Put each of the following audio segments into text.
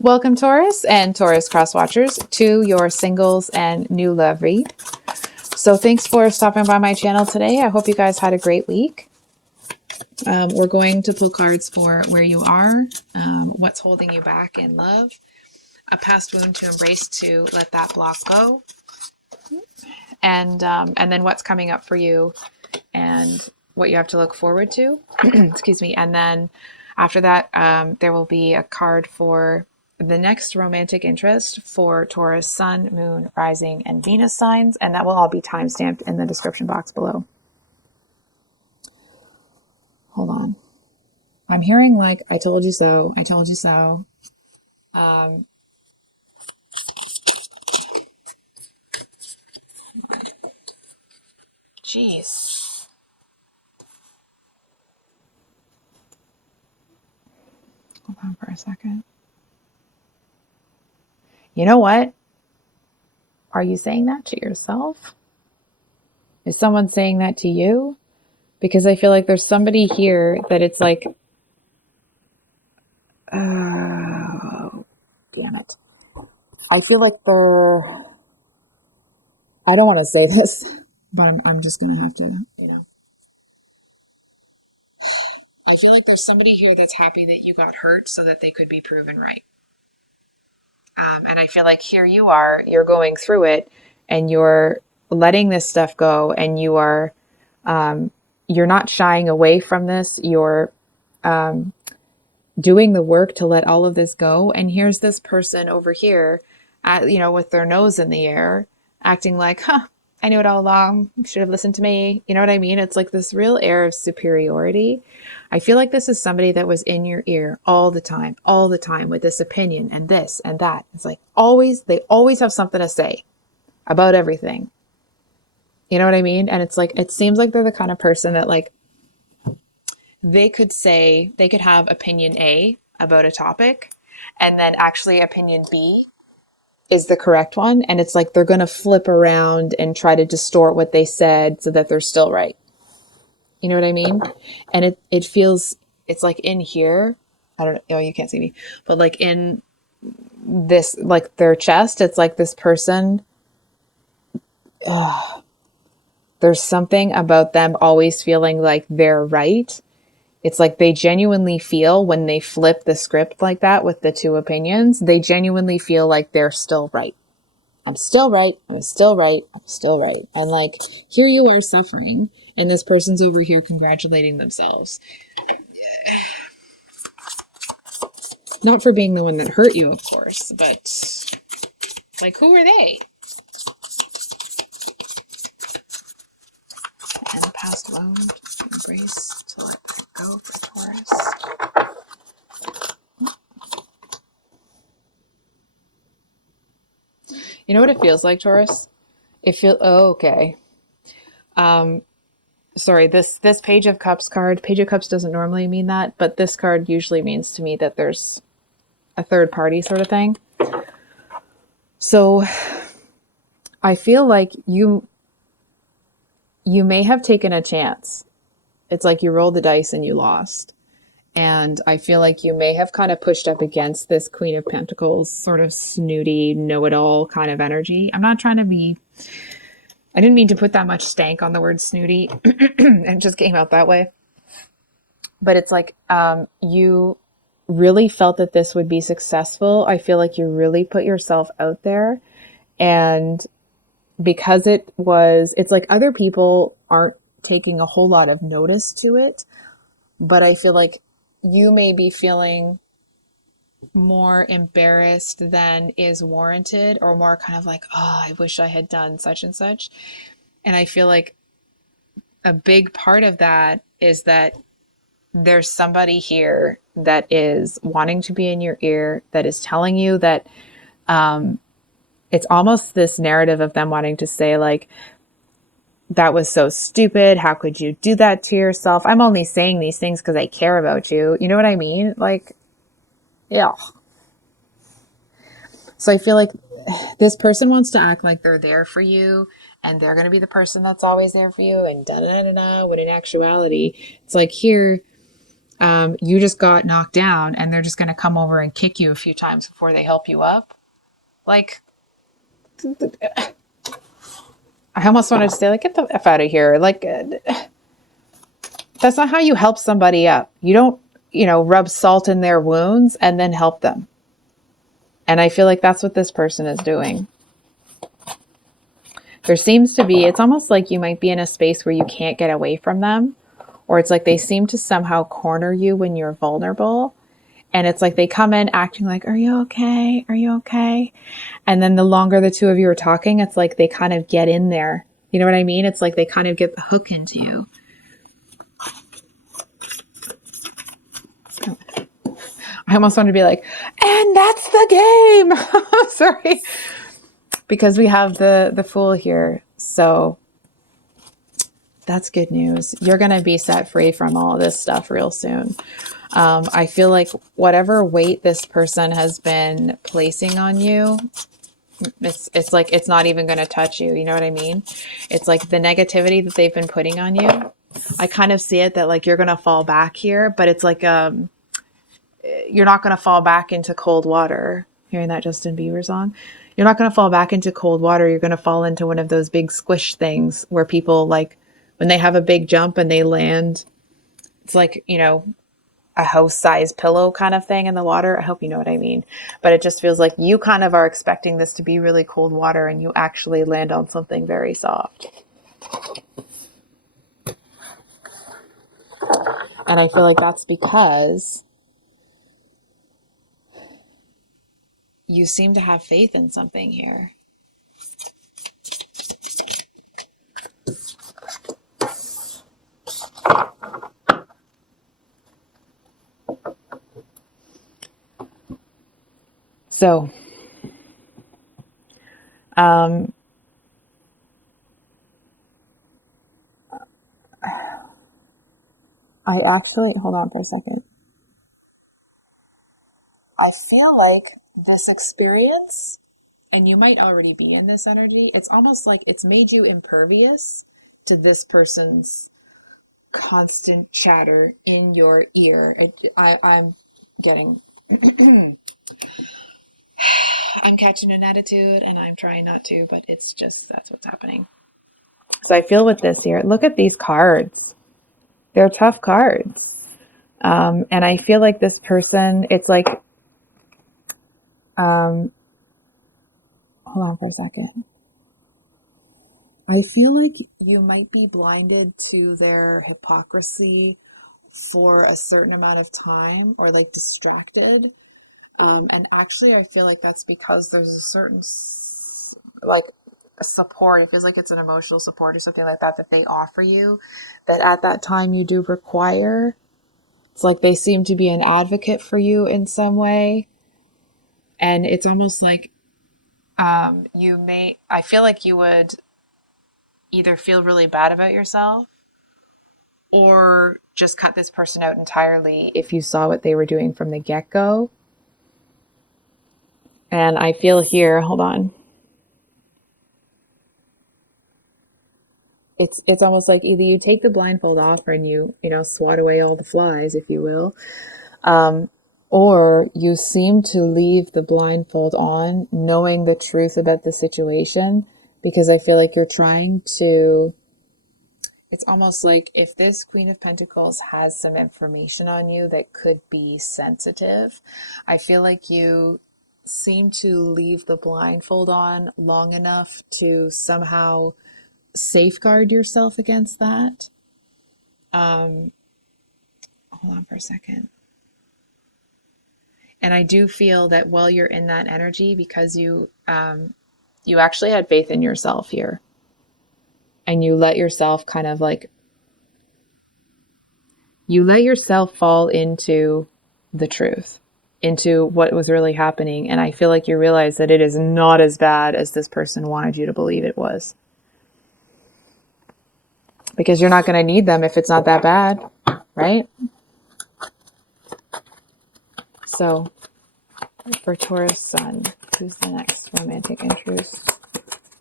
Welcome, Taurus and Taurus cross watchers, to your singles and new love read. So thanks for stopping by my channel today. I hope you guys had a great week. We're going to pull cards for where you are, what's holding you back in love, a past wound to embrace to let that block go, and then what's coming up for you and what you have to look forward to. Excuse me. And then after that, there will be a card for the next romantic interest for Taurus Sun, Moon, Rising, and Venus signs, and that will all be timestamped in the description box below. Hold on. I'm hearing like, I told you so, I told you so. Jeez. Hold on for a second. You know what? Are you saying that to yourself? Is someone saying that to you? Because I feel like there's somebody here that it's like, oh, damn it. I feel like they're, I don't want to say this, but I'm just going to have to, I feel like there's somebody here that's happy that you got hurt so that they could be proven right. And I feel like here you are, you're going through it and you're letting this stuff go, and you're not shying away from this. You're doing the work to let all of this go. And here's this person over here, with their nose in the air, acting like, I knew it all along. You should have listened to me. You know what I mean? It's like this real air of superiority. I feel like this is somebody that was in your ear all the time with this opinion and this and that. It's like they always have something to say about everything. You know what I mean? And it's like, it seems like they're the kind of person that like, they could have opinion A about a topic, and then actually opinion B is the correct one. And it's like, they're going to flip around and try to distort what they said so that they're still right. You know what I mean? And it feels, it's like in here, I don't know, you can't see me, but like in this, like their chest, it's like this person, there's something about them always feeling like they're right. It's like they genuinely feel when they flip the script like that with the two opinions, they genuinely feel like they're still right. I'm still right. I'm still right. I'm still right. And like, here you are suffering, and this person's over here congratulating themselves. Not for being the one that hurt you, of course, but like, who are they? And a past wound to embrace, to let that go for Taurus. You know what it feels like, Taurus? It feels, okay. Sorry, this Page of Cups card, Page of Cups doesn't normally mean that, but this card usually means to me that there's a third party sort of thing. So I feel like you may have taken a chance. It's like you rolled the dice and you lost. And I feel like you may have kind of pushed up against this Queen of Pentacles sort of snooty, know-it-all kind of energy. I'm not trying to be, I didn't mean to put that much stank on the word snooty. It just came out that way. But it's like you really felt that this would be successful. I feel like you really put yourself out there. And because it's like other people aren't taking a whole lot of notice to it. But I feel like you may be feeling more embarrassed than is warranted, or more kind of like, oh, I wish I had done such and such. And I feel like a big part of that is that there's somebody here that is wanting to be in your ear, that is telling you that it's almost this narrative of them wanting to say like, that was so stupid. How could you do that to yourself? I'm only saying these things because I care about you. You know what I mean? Like, yeah. So I feel like this person wants to act like they're there for you, and they're going to be the person that's always there for you, and da-da-da-da-da, when in actuality, it's like here, you just got knocked down and they're just going to come over and kick you a few times before they help you up. Like, I almost wanted to say, like, get the F out of here. Like, that's not how you help somebody up. You don't, rub salt in their wounds and then help them. And I feel like that's what this person is doing. There seems to be, it's almost like you might be in a space where you can't get away from them. Or it's like they seem to somehow corner you when you're vulnerable. And it's like they come in acting like, are you okay? Are you okay? And then the longer the two of you are talking, it's like they kind of get in there. You know what I mean? It's like they kind of get the hook into you. I almost want to be like, and that's the game. Sorry. Because we have the Fool here. So that's good news. You're going to be set free from all of this stuff real soon. I feel like whatever weight this person has been placing on you, it's like it's not even going to touch you. You know what I mean? It's like the negativity that they've been putting on you. I kind of see it that like you're going to fall back here, but it's like you're not going to fall back into cold water. Hearing that Justin Bieber song? You're not going to fall back into cold water. You're going to fall into one of those big squish things where people like when they have a big jump and they land, it's like, a house-sized pillow kind of thing in the water. I hope you know what I mean. But it just feels like you kind of are expecting this to be really cold water and you actually land on something very soft. And I feel like that's because you seem to have faith in something here. So, I actually, hold on for a second. I feel like this experience, and you might already be in this energy, it's almost like it's made you impervious to this person's constant chatter in your ear. I'm getting, I'm catching an attitude and I'm trying not to, but it's just, that's what's happening. So I feel with this here, look at these cards. They're tough cards. And I feel like this person, it's like, hold on for a second. I feel like you might be blinded to their hypocrisy for a certain amount of time or like distracted. And actually, I feel like that's because there's a certain like support. It feels like it's an emotional support or something like that that they offer you that at that time you do require. It's like they seem to be an advocate for you in some way. And it's almost like I feel like you would either feel really bad about yourself or just cut this person out entirely if you saw what they were doing from the get-go. And I feel here, hold on. It's almost like either you take the blindfold off and you swat away all the flies, if you will, or you seem to leave the blindfold on, knowing the truth about the situation, because I feel like you're trying to, it's almost like if this Queen of Pentacles has some information on you that could be sensitive, I feel like you seem to leave the blindfold on long enough to somehow safeguard yourself against that. Hold on for a second. And I do feel that while you're in that energy, because you actually had faith in yourself here, and you let yourself kind of like, you let yourself fall into the truth, into what was really happening. And I feel like you realize that it is not as bad as this person wanted you to believe it was. Because you're not going to need them if it's not that bad, right? So, for Taurus Sun, who's the next romantic interest?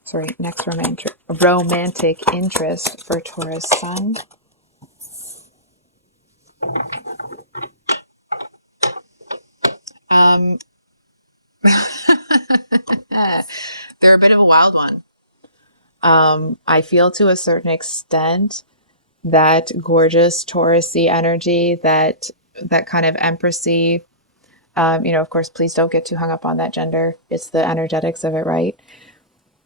Sorry, next romantic interest for Taurus Sun. they're a bit of a wild one. I feel to a certain extent that gorgeous Taurusy energy, that kind of empressy. Of course, please don't get too hung up on that gender. It's the energetics of it, right?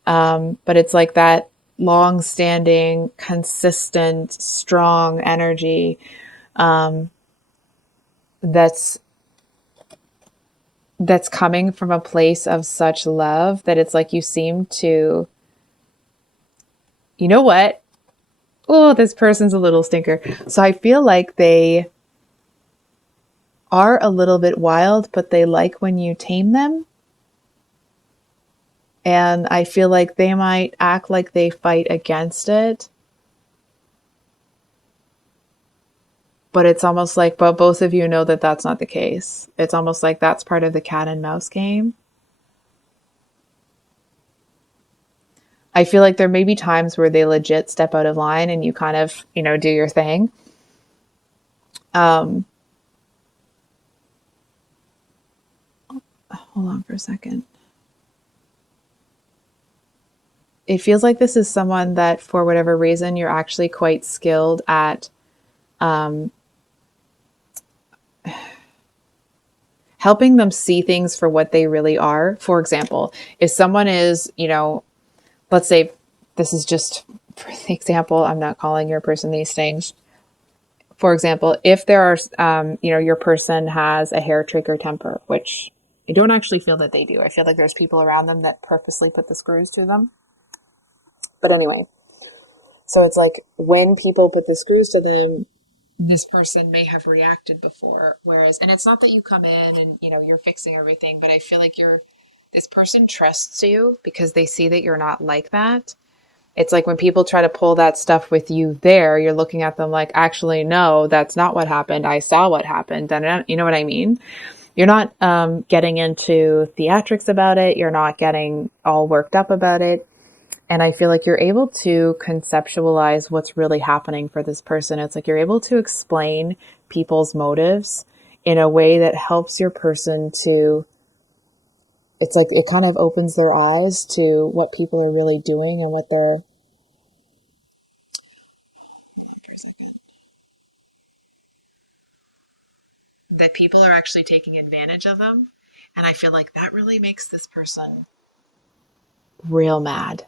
But it's like that long-standing, consistent, strong energy that's that's coming from a place of such love that it's like you seem to, you know what? Oh, this person's a little stinker. So I feel like they are a little bit wild, but they like when you tame them. And I feel like they might act like they fight against it. But it's almost like, but both of you know that that's not the case. It's almost like that's part of the cat and mouse game. I feel like there may be times where they legit step out of line and you kind of, do your thing. Hold on for a second. It feels like this is someone that, for whatever reason, you're actually quite skilled at helping them see things for what they really are. For example, if someone is, let's say this is just for the example, I'm not calling your person these things. For example, if there are, your person has a hair trigger temper, which I don't actually feel that they do. I feel like there's people around them that purposely put the screws to them. But anyway, so it's like when people put the screws to them, this person may have reacted before. Whereas, and it's not that you come in and, you're fixing everything, but I feel like this person trusts you because they see that you're not like that. It's like when people try to pull that stuff with you there, you're looking at them like, actually, no, that's not what happened. I saw what happened. And you know what I mean? You're not getting into theatrics about it. You're not getting all worked up about it. And I feel like you're able to conceptualize what's really happening for this person. It's like you're able to explain people's motives in a way that helps your person to, it's like it kind of opens their eyes to what people are really doing and what they're, hold on for a second, that people are actually taking advantage of them. And I feel like that really makes this person real mad.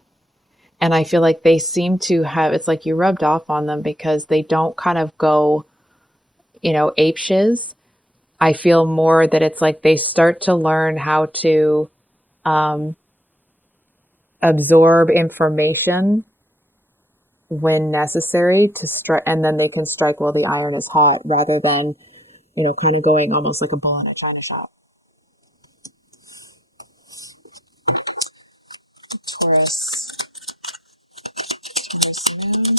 And I feel like they seem to have, it's like you rubbed off on them because they don't kind of go, ape shiz. I feel more that it's like they start to learn how to absorb information when necessary to strike, and then they can strike while the iron is hot rather than, kind of going almost like a bull in a china shop. Taurus, Taurus moon,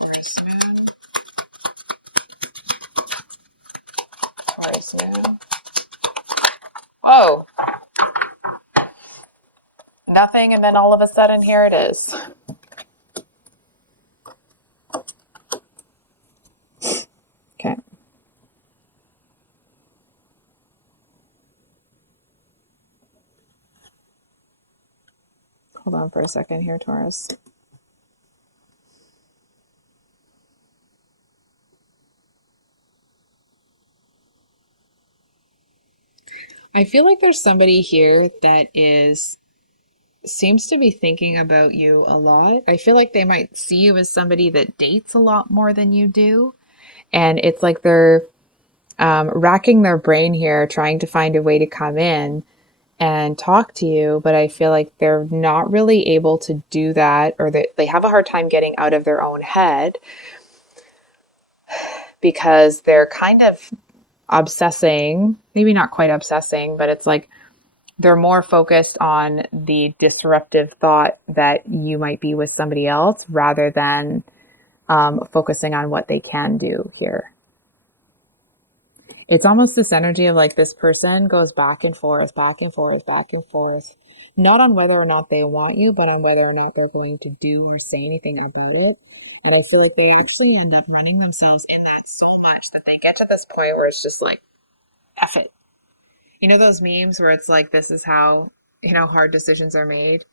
Taurus moon, Taurus moon. Whoa, nothing, and then all of a sudden here it is. Okay. Hold on for a second here, Taurus. I feel like there's somebody here that seems to be thinking about you a lot. I feel like they might see you as somebody that dates a lot more than you do. And it's like they're racking their brain here, trying to find a way to come in and talk to you. But I feel like they're not really able to do that, or they have a hard time getting out of their own head because they're kind of obsessing, maybe not quite obsessing, but it's like they're more focused on the disruptive thought that you might be with somebody else rather than focusing on what they can do here. It's almost this energy of like this person goes back and forth, back and forth, back and forth, not on whether or not they want you, but on whether or not they're going to do or say anything about it. And I feel like they actually end up running themselves in that so much that they get to this point where it's just like, F it. You know those memes where it's like, this is how, hard decisions are made?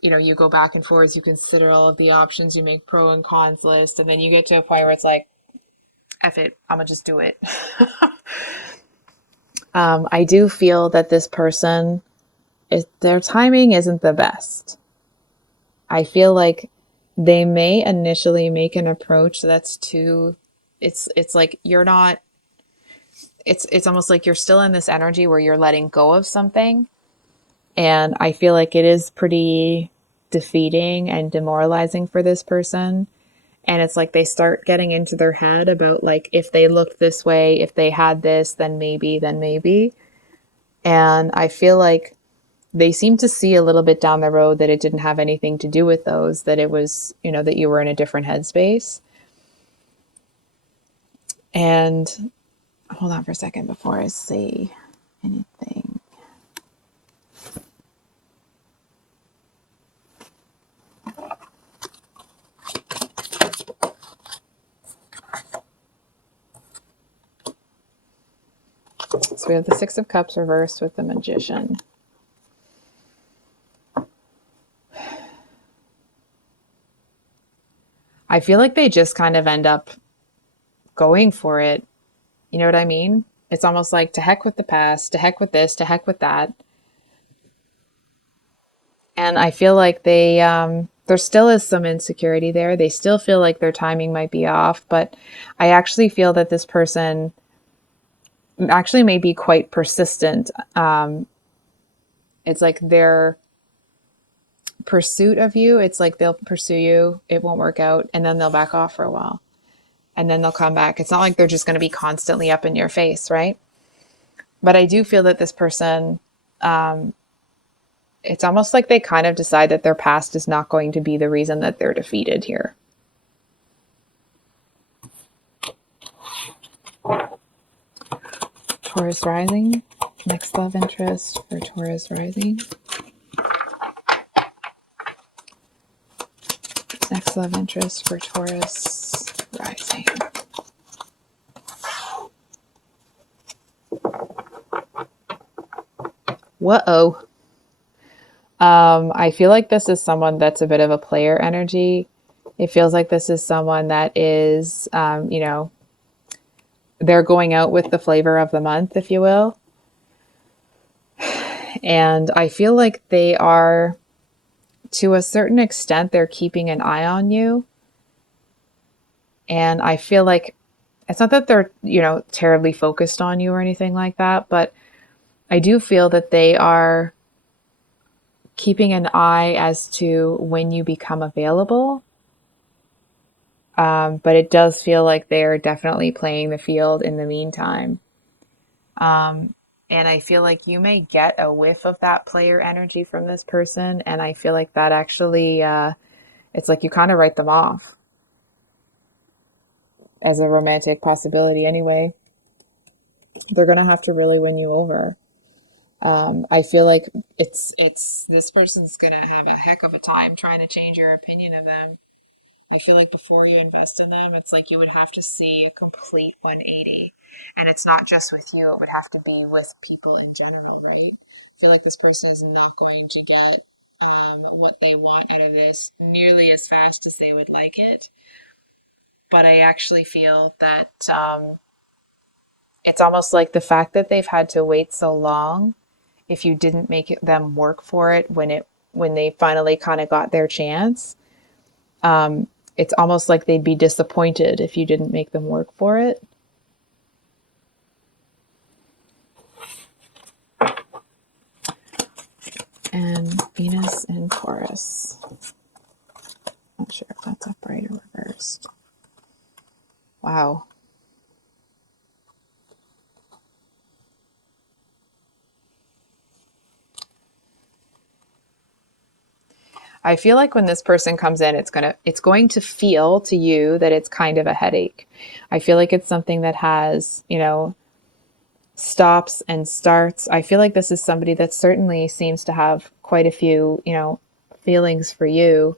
You go back and forth, you consider all of the options, you make pro and cons list, and then you get to a point where it's like, F it, I'm gonna just do it. I do feel that this person their timing isn't the best. I feel like they may initially make an approach that's too it's like you're not it's almost like you're still in this energy where you're letting go of something, and I feel like it is pretty defeating and demoralizing for this person. And it's like they start getting into their head about like, if they looked this way, if they had this, then maybe, then maybe. And I feel like they seem to see a little bit down the road that it didn't have anything to do with those, that it was, that you were in a different headspace. And hold on for a second before I say anything. So we have the Six of Cups reversed with the Magician. I feel like they just kind of end up going for it. You know what I mean? It's almost like, to heck with the past, to heck with this, to heck with that. And I feel like there still is some insecurity there. They still feel like their timing might be off, but I actually feel that this person actually may be quite persistent. It's like their pursuit of you, it's like they'll pursue you, it won't work out, and then they'll back off for a while. And then they'll come back. It's not like they're just going to be constantly up in your face, right? But I do feel that this person, it's almost like they kind of decide that their past is not going to be the reason that they're defeated here. Taurus rising, next love interest for Taurus rising. Next love interest for Taurus rising. Whoa. I feel like this is someone that's a bit of a player energy. It feels like this is someone that is, they're going out with the flavor of the month, if you will. And I feel like they are, to a certain extent, they're keeping an eye on you. And I feel like it's not that they're, terribly focused on you or anything like that, but I do feel that they are keeping an eye as to when you become available. But it does feel like they're definitely playing the field in the meantime. And I feel like you may get a whiff of that player energy from this person. And I feel like that actually, it's like you kind of write them off as a romantic possibility anyway. They're going to have to really win you over. I feel like it's this person's going to have a heck of a time trying to change your opinion of them. I feel like before you invest in them, it's like you would have to see a complete 180. And it's not just with you, it would have to be with people in general, right? I feel like this person is not going to get what they want out of this nearly as fast as they would like it. But I actually feel that it's almost like the fact that they've had to wait so long, if you didn't them work for it when they finally kind of got their chance, it's almost like they'd be disappointed if you didn't make them work for it. And Venus in Taurus. Not sure if that's upright or reversed. Wow. I feel like when this person comes in, it's going to feel to you that it's kind of a headache. I feel like it's something that has, stops and starts. I feel like this is somebody that certainly seems to have quite a few, feelings for you.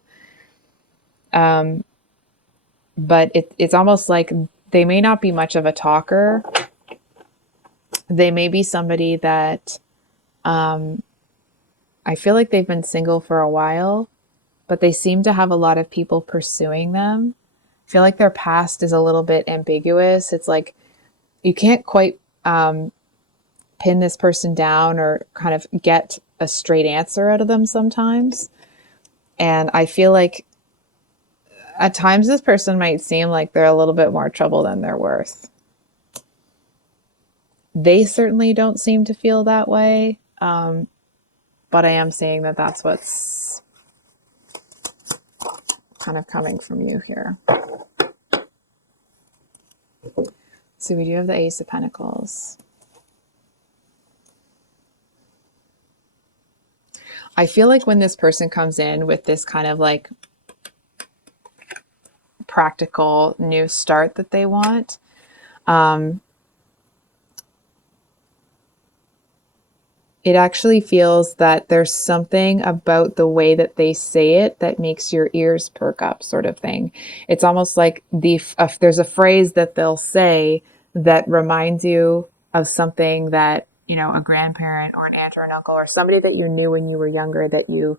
But it's almost like they may not be much of a talker, They may be somebody that I feel like they've been single for a while, but they seem to have a lot of people pursuing them. I feel like their past is a little bit ambiguous. It's like you can't quite pin this person down or kind of get a straight answer out of them sometimes. And I feel like at times this person might seem like they're a little bit more trouble than they're worth. They certainly don't seem to feel that way. But I am saying that that's what's kind of coming from you here. So we do have the Ace of Pentacles. I feel like when this person comes in with this kind of like practical new start that they want, it actually feels that there's something about the way that they say it that makes your ears perk up, sort of thing. It's almost like there's a phrase that they'll say that reminds you of something that, you know, a grandparent or an aunt or an uncle or somebody that you knew when you were younger that you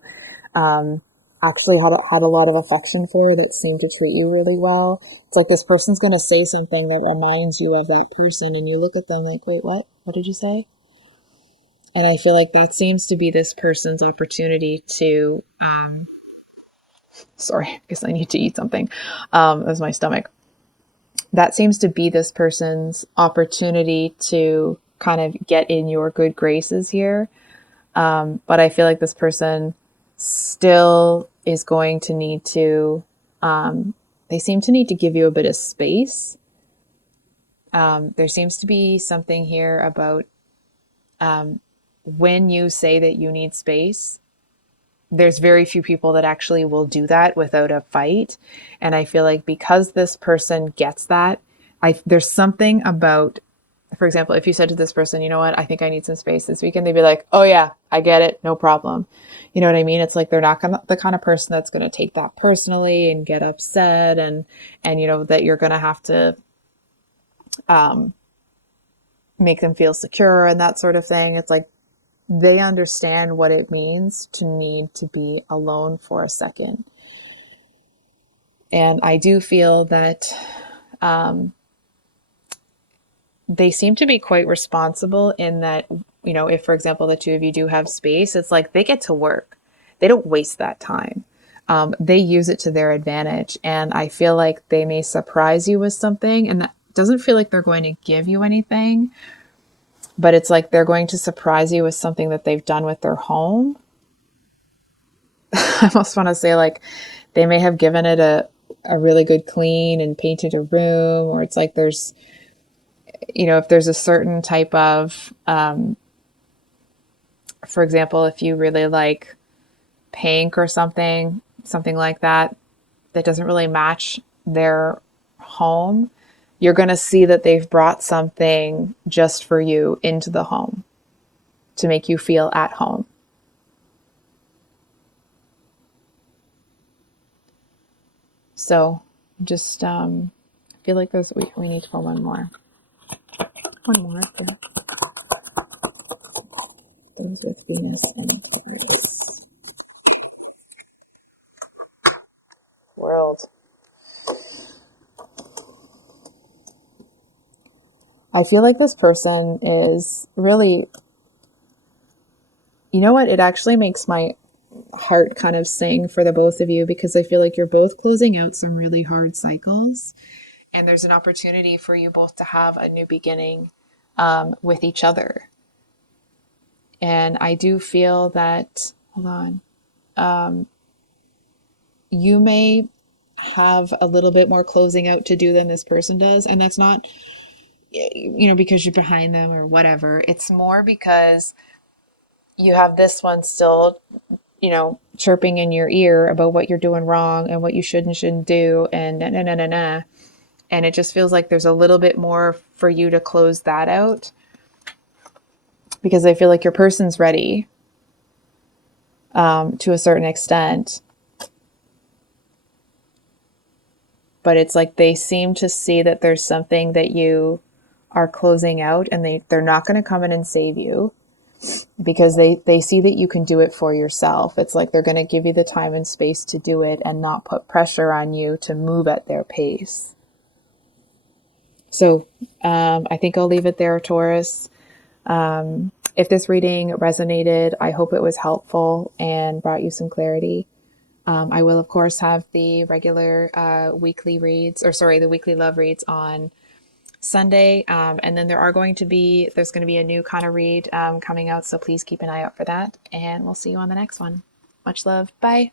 actually had a lot of affection for, that seemed to treat you really well. It's like this person's going to say something that reminds you of that person, and you look at them like, wait, what? What did you say? And I feel like that seems to be this person's opportunity to, sorry, I guess I need to eat something. That's my stomach. That seems to be this person's opportunity to kind of get in your good graces here. But I feel like this person still is going to need to, they seem to need to give you a bit of space. There seems to be something here about, when you say that you need space, there's very few people that actually will do that without a fight. And I feel like because this person gets that, there's something about, for example, if you said to this person, you know what, I think I need some space this weekend, they'd be like, oh yeah, I get it, no problem. You know what I mean? It's like they're not the kind of person that's going to take that personally and get upset, and you know, that you're going to have to make them feel secure and that sort of thing. It's like they understand what it means to need to be alone for a second. And I do feel that they seem to be quite responsible in that, you know, if, for example, the two of you do have space, it's like they get to work. They don't waste that time. They use it to their advantage. And I feel like they may surprise you with something, and that doesn't feel like they're going to give you anything, but it's like they're going to surprise you with something that they've done with their home. I almost want to say like they may have given it a really good clean and painted a room, or it's like there's, you know, if there's a certain type of, for example, if you really like pink or something like that, that doesn't really match their home, you're going to see that they've brought something just for you into the home to make you feel at home. So just feel like we need to pull one more. One more. Yeah. Things with Venus and Taurus. World. I feel like this person is really, you know what? It actually makes my heart kind of sing for the both of you, because I feel like you're both closing out some really hard cycles, and there's an opportunity for you both to have a new beginning with each other. And I do feel that, hold on, you may have a little bit more closing out to do than this person does. And that's not, you know, because you're behind them or whatever. It's more because you have this one still, you know, chirping in your ear about what you're doing wrong and what you should and shouldn't do, and na. And it just feels like there's a little bit more for you to close that out, because I feel like your person's ready to a certain extent. But it's like they seem to see that there's something that you are closing out, and they're not going to come in and save you because they see that you can do it for yourself. It's like they're going to give you the time and space to do it and not put pressure on you to move at their pace. So I think I'll leave it there, Taurus. If this reading resonated, I hope it was helpful and brought you some clarity. I will, of course, have the regular weekly reads, the weekly love reads on Sunday. And then there's going to be a new kind of read coming out. So please keep an eye out for that. And we'll see you on the next one. Much love. Bye.